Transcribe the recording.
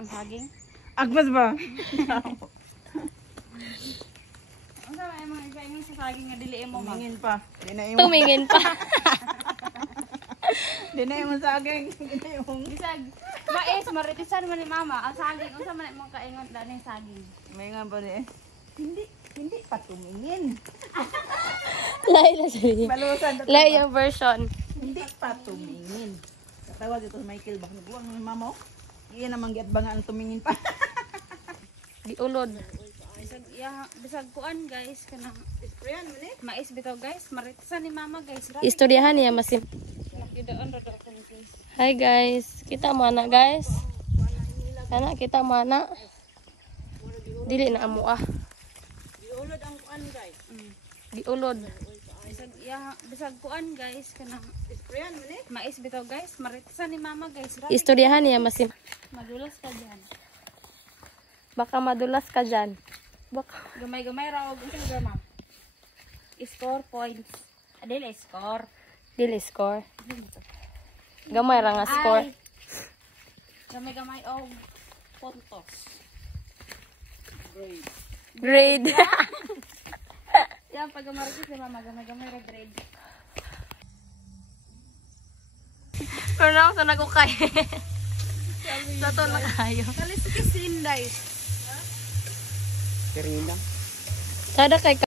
Ang saging. Agmas ba? Ang sama yung mga isa-ingon sa saging nga dili mo mag. Tumingin pa. Di na yung... Tumingin pa. Di na yung saging. Di na yung... Bisag, mais, maritisan mo ni mama. Ang saging, unsa man mong kaingon daan yung saging. May nga ba ni Hindi pa tumingin. Lai na siya. Balusan. Lai yung version. Hindi pa tumingin. Tawag ito sa Michael ba? Nagbuwang ng mama. Iyan naman giat ba nga ang tumingin pa. Giulod. Bisag kuan guys kanang Sprayan mo ni. mais bitaw guys, maritisan ni mama guys. Istoryahan niya masim. Kidoon ra ko guys. Hi guys. Kita mana guys? Ana kita mana? Dili na amo ah. Diulod ang kuan guys. Giulod. Bisag kuan guys kanang Sprayan mo ni. mais bitaw guys, maritisan ni mama guys. Istoryahan niya masim. Madulas ka diyan. Baka madulas ka dyan. Baka. Gamay-gamay ra og unsa gama. Score points. Adili score. Dili score. Gamay ra nga score. Ay. Gamay-gamay og puntos. Grade. Yan pag maritis ni mama gamay-gamay ra grade. Pero na ako sa nagukay. Sa to na kayo. Kalis kasi Inday. Karina. Kada kay